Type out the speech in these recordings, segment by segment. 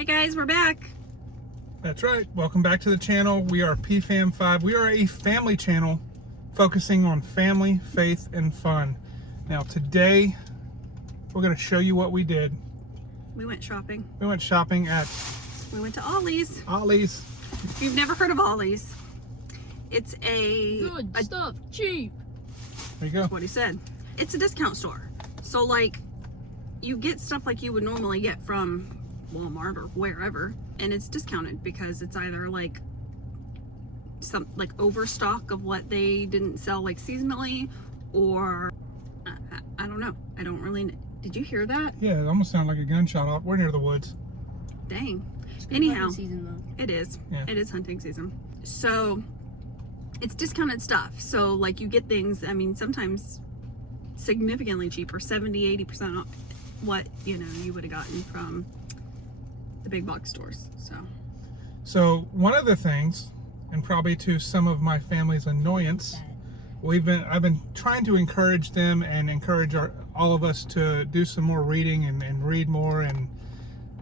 Hey guys, we're back. That's right. Welcome back to the channel. We are PFAM5. We are a family channel focusing on family, faith, and fun. Now today, we're going to show you what we did. We went shopping. We went shopping at... We went to Ollie's. Ollie's. If you've never heard of Ollie's, it's a... Good stuff, cheap. There you go. That's what he said. It's a discount store. So like, you get stuff like you would normally get from Walmart or wherever, and it's discounted because it's either like some like overstock of what they didn't sell like seasonally, or I don't know. I don't really know. Did you hear that? Yeah, it almost sounded like a gunshot. We're near the woods. Dang. Anyhow, Season, though. it is. Yeah. It is hunting season. So it's discounted stuff. So like you get things, I mean, sometimes significantly cheaper, 70-80% off what you would have gotten from the big box stores. So one of the things, and probably to some of my family's annoyance, I've been trying to encourage them and encourage all of us to do some more reading and read more and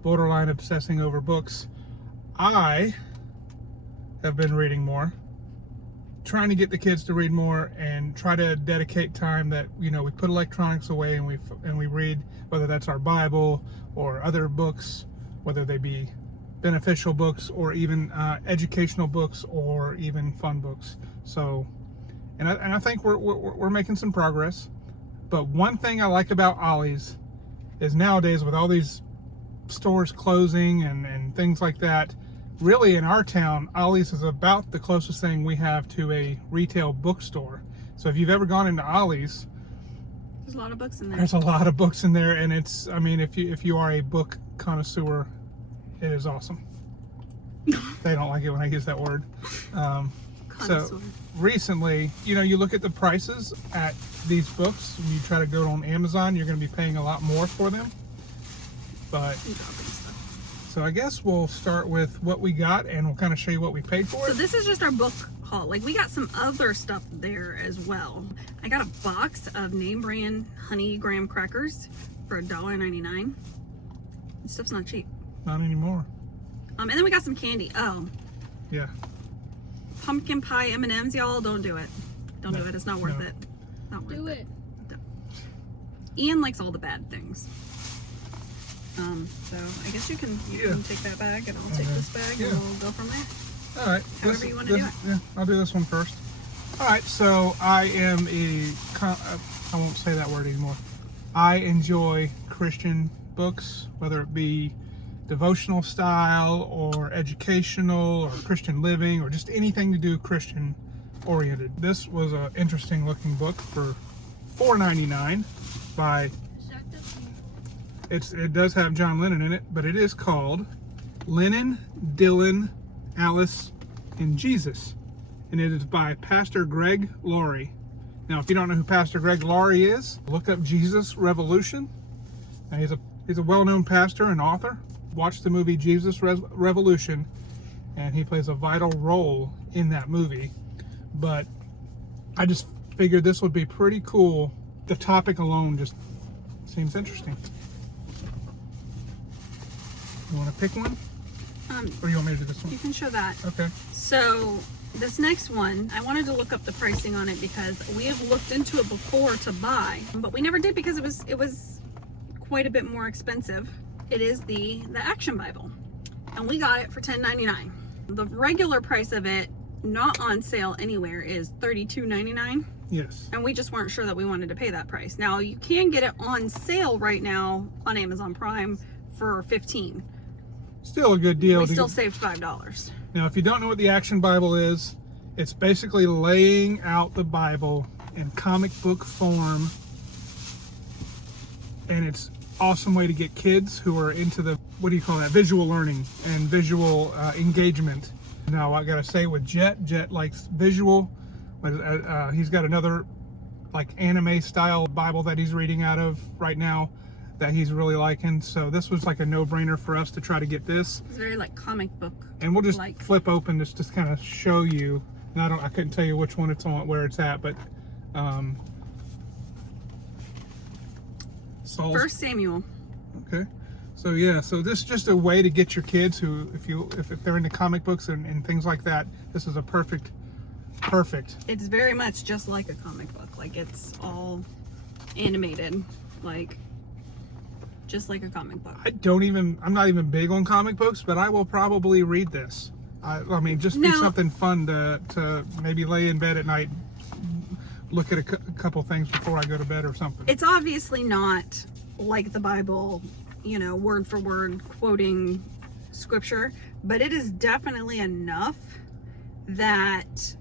borderline obsessing over books. I have been reading more, trying to get the kids to read more and try to dedicate time that we put electronics away and we read, whether that's our Bible or other books, whether they be beneficial books or even educational books or even fun books. So and I think we're making some progress. But one thing I like about Ollie's is nowadays with all these stores closing and things like that, really in our town, Ollie's is about the closest thing we have to a retail bookstore. So if you've ever gone into Ollie's, there's a lot of books in there. There's a lot of books in there, and it's, I mean, if you are a book connoisseur, it is awesome. They don't like it when I use that word. So recently, you look at the prices at these books, and you try to go on Amazon, you're going to be paying a lot more for them. But so I guess we'll start with what we got, and we'll kind of show you what we paid for it. So this is just our book haul. Like, we got some other stuff there as well. I got a box of name brand honey graham crackers for $1.99. This stuff's not cheap. Not anymore. And then we got some candy. Oh, yeah. Pumpkin pie M&Ms, y'all. Don't do it. Don't do it. It's not worth it. Not worth it. Don't. Ian likes all the bad things. So I guess you can take that bag, and I'll take this bag, and we'll go from there. All right. However you want to do it. Yeah, I'll do this one first. All right. So I am I won't say that word anymore. I enjoy Christian books, whether it be devotional style or educational or Christian living or just anything to do Christian oriented. This was an interesting looking book for $4.99 by... It does have John Lennon in it, but it is called Lennon, Dylan, Alice, and Jesus. And it is by Pastor Greg Laurie. Now, if you don't know who Pastor Greg Laurie is, look up Jesus Revolution. Now, he's a well-known pastor and author. Watch the movie Jesus Revolution, and he plays a vital role in that movie. But I just figured this would be pretty cool. The topic alone just seems interesting. You want to pick one? Or you want me to do this one? You can show that. Okay. So this next one, I wanted to look up the pricing on it because we have looked into it before to buy, but we never did because it was quite a bit more expensive. It is the Action Bible, and we got it for $10.99. The regular price of it, not on sale anywhere, is $32.99. Yes. And we just weren't sure that we wanted to pay that price. Now you can get it on sale right now on Amazon Prime for $15. Still a good deal. We still saved $5. Now, if you don't know what the Action Bible is, it's basically laying out the Bible in comic book form, and it's awesome way to get kids who are into the, what do you call that, visual learning and visual engagement. Now, I gotta say with Jet likes visual, but he's got another like anime style Bible that he's reading out of right now that he's really liking. So this was like a no-brainer for us to try to get this. It's very like comic book. And we'll just flip open this, just kind of show you. And I couldn't tell you which one it's on, where it's at, but First Samuel. Okay. So yeah, so this is just a way to get your kids who, if they're into comic books and things like that, this is a perfect. It's very much just like a comic book. Like, it's all animated, like just like a comic book. I'm not even big on comic books, but I will probably read this. I mean, just be something fun to maybe lay in bed at night, look at a couple things before I go to bed or something. It's obviously not like the Bible, you know, word for word quoting scripture, but it is definitely enough that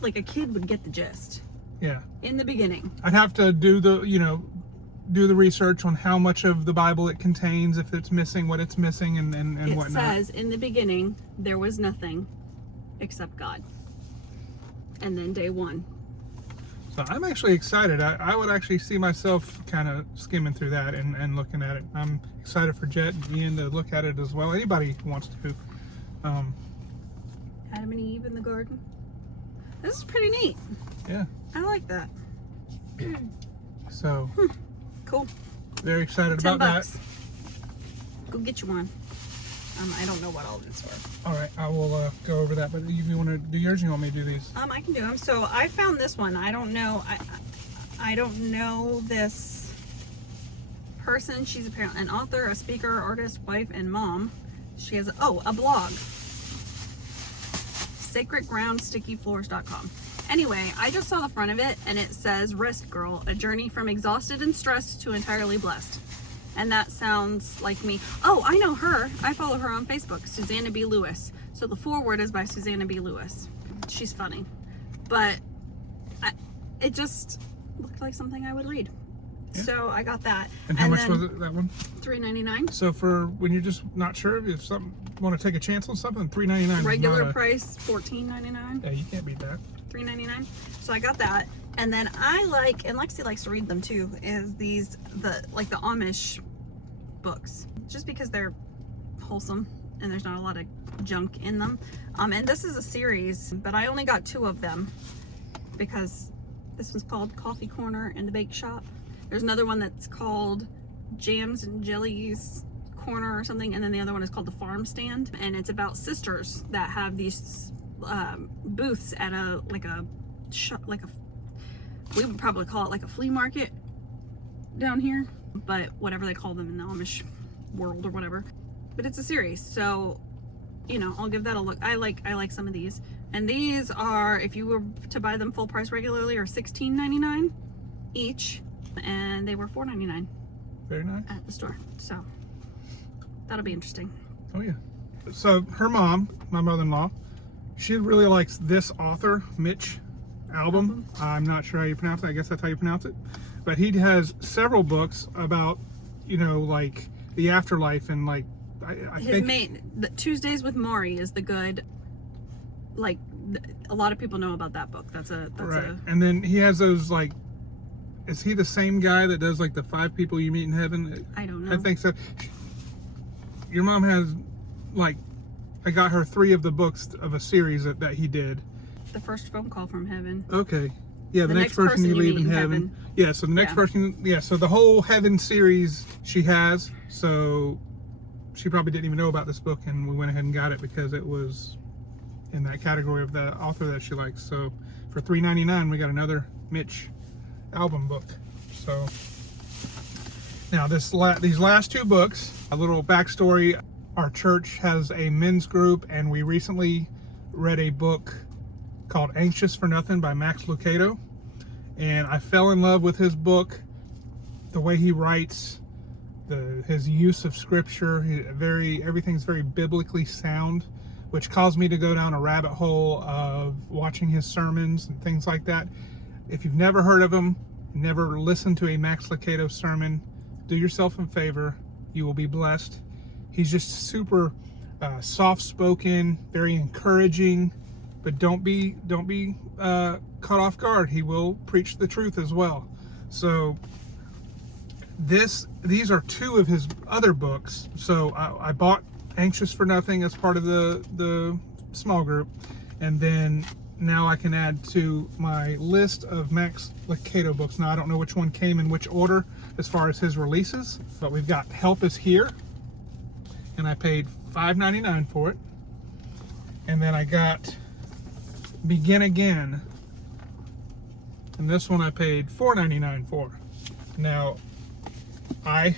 like a kid would get the gist. Yeah. In the beginning. I'd have to do the research on how much of the Bible it contains, if it's missing, what it's missing, and whatnot. It says, in the beginning, there was nothing except God. And then day one. So I'm actually excited. I would actually see myself kind of skimming through that and looking at it. I'm excited for Jet and Ian to look at it as well. Anybody who wants to. Adam and Eve in the garden. This is pretty neat. Yeah. I like that. So. Cool. Very excited $10. about that. Go get you one. I don't know what all this for. All right, I will go over that. But if you want to do yours, you want me to do these? I can do them. So I found this one. I don't know. I don't know this person. She's apparently an author, a speaker, artist, wife, and mom. She has a blog. sacredgroundstickyfloors.com. Anyway, I just saw the front of it and it says Rest Girl, a journey from exhausted and stressed to entirely blessed. And that sounds like me. Oh, I know her. I follow her on Facebook, Susanna B. Lewis. So the foreword is by Susanna B. Lewis. She's funny. But it just looked like something I would read. Yeah. So I got that. And how much was it, that one? $3.99. So for when you're just not sure if something, want to take a chance on something, $3.99. Regular price, $14.99. Yeah, you can't beat that. $3.99. So I got that. And then I like, and Lexi likes to read them too, is the Amish books. Just because they're wholesome and there's not a lot of junk in them. And this is a series, but I only got 2 of them because this one's called Coffee Corner and the Bake Shop. There's another one that's called Jams and Jellies Corner or something, and then the other one is called The Farm Stand, and it's about sisters that have these booths at a we would probably call it like a flea market down here, but whatever they call them in the Amish world or whatever. But it's a series, so you know, I'll give that a look. I like some of these, and these are, if you were to buy them full price regularly, are $16.99 each, and they were $4.99. Very nice. At the store, so that'll be interesting. Oh yeah. So her mom, my mother-in-law, she really likes this author, Mitch Albom. I'm not sure how you pronounce it. I guess that's how you pronounce it. But he has several books about, you know, like the afterlife, and like I think the Tuesdays with Maury is the good. Like a lot of people know about that book. That's right. And then he has those, like, is he the same guy that does like the 5 people you meet in heaven? I don't know. I think so. Your mom has, like, I got her 3 of the books of a series that he did. The first phone call from heaven. Okay. Yeah, the next person you leave in heaven. Yeah, so the next person, so the whole heaven series she has. So she probably didn't even know about this book, and we went ahead and got it because it was in that category of the author that she likes. So for $3.99, we got another Mitch Albom book. So now these last 2 books, a little backstory. Our church has a men's group, and we recently read a book called Anxious for Nothing by Max Lucado, and I fell in love with his book, the way he writes, his use of scripture. Everything's very biblically sound, which caused me to go down a rabbit hole of watching his sermons and things like that. If you've never heard of him, never listened to a Max Lucado sermon, do yourself a favor. You will be blessed. He's just super soft-spoken, very encouraging, but don't be caught off guard. He will preach the truth as well. So these are 2 of his other books. So I bought Anxious for Nothing as part of the small group, and then now I can add to my list of Max Lucado books. Now I don't know which one came in which order, as far as his releases. But we've got Help Is Here, and I paid $5.99 for it. And then I got Begin Again, and this one I paid $4.99 for. Now, I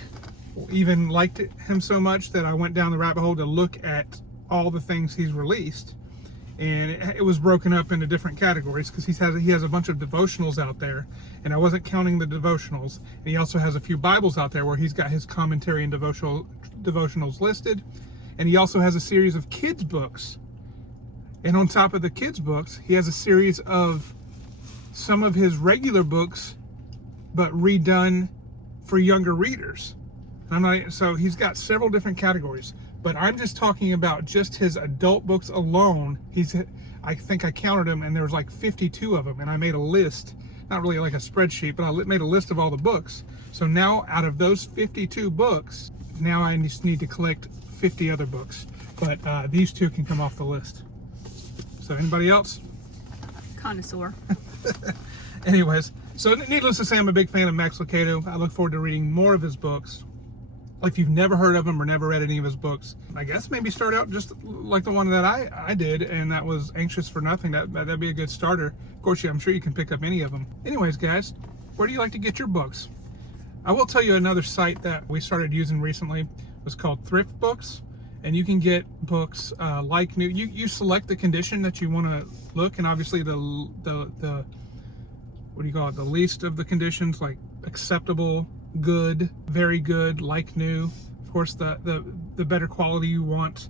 even liked him so much that I went down the rabbit hole to look at all the things he's released, and it was broken up into different categories because he has a bunch of devotionals out there, and I wasn't counting the devotionals. And he also has a few Bibles out there where he's got his commentary and devotionals listed, and he also has a series of kids books. And on top of the kids books, he has a series of some of his regular books, but redone for younger readers. So he's got several different categories, but I'm just talking about just his adult books alone. I think I counted them, and there was like 52 of them, and I made a list, not really like a spreadsheet, but I made a list of all the books. So now out of those 52 books, now I just need to collect 50 other books, but these two can come off the list. So anybody else? Connoisseur. Anyways, so needless to say, I'm a big fan of Max Lucado. I look forward to reading more of his books. If you've never heard of him or never read any of his books, I guess maybe start out just like the one that I did, and that was Anxious for Nothing. That'd be a good starter. Of course, I'm sure you can pick up any of them. Anyways, guys, where do you like to get your books? I will tell you another site that we started using recently was called Thrift Books. And you can get books like new. You select the condition that you want to look, and obviously the what do you call it? The least of the conditions, like acceptable, good, very good, like new. Of course, the better quality you want,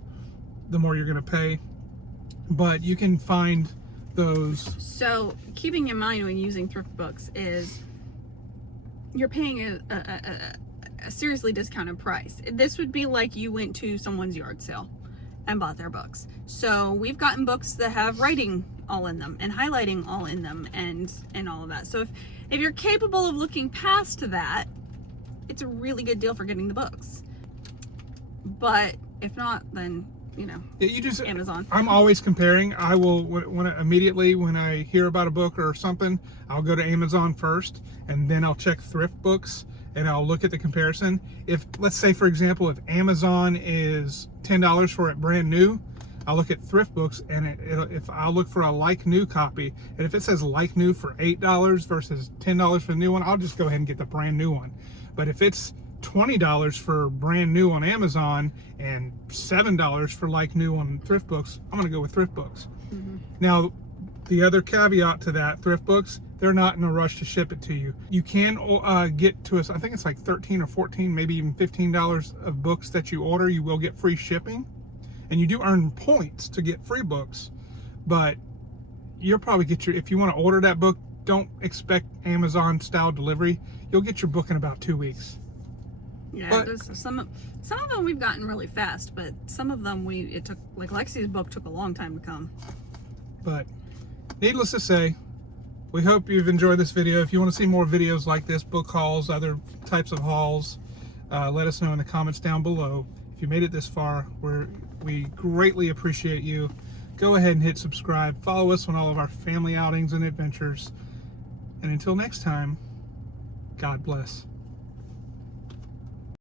the more you're going to pay. But you can find those. So keeping in mind when using thrift books is you're paying a seriously discounted price. This would be like you went to someone's yard sale and bought their books. So we've gotten books that have writing all in them and highlighting all in them and all of that. So if you're capable of looking past that, it's a really good deal for getting the books. But if not, then you just Amazon. I'm always comparing. I will immediately when I hear about a book or something, I'll go to Amazon first, and then I'll check Thrift Books, and I'll look at the comparison. If, let's say for example, if Amazon is $10 for it brand new, I'll look at Thrift Books, and if I'll look for a like new copy, and if it says like new for $8 versus $10 for the new one, I'll just go ahead and get the brand new one. But if it's $20 for brand new on Amazon and $7 for like new on Thrift Books, I'm going to go with Thrift Books. Mm-hmm. Now, the other caveat to that, Thrift Books, they're not in a rush to ship it to you. You can get to us, I think it's like $13 or $14, maybe even $15 of books that you order. You will get free shipping, and you do earn points to get free books. But you'll probably get if you want to order that book, don't expect Amazon style delivery. You'll get your book in about 2 weeks. Yeah, there's some of them we've gotten really fast, but some of them it took, like Lexi's book took a long time to come. But needless to say, we hope you've enjoyed this video. If you want to see more videos like this, book hauls, other types of hauls, let us know in the comments down below. If you made it this far, we greatly appreciate you. Go ahead and hit subscribe. Follow us on all of our family outings and adventures. And until next time, God bless.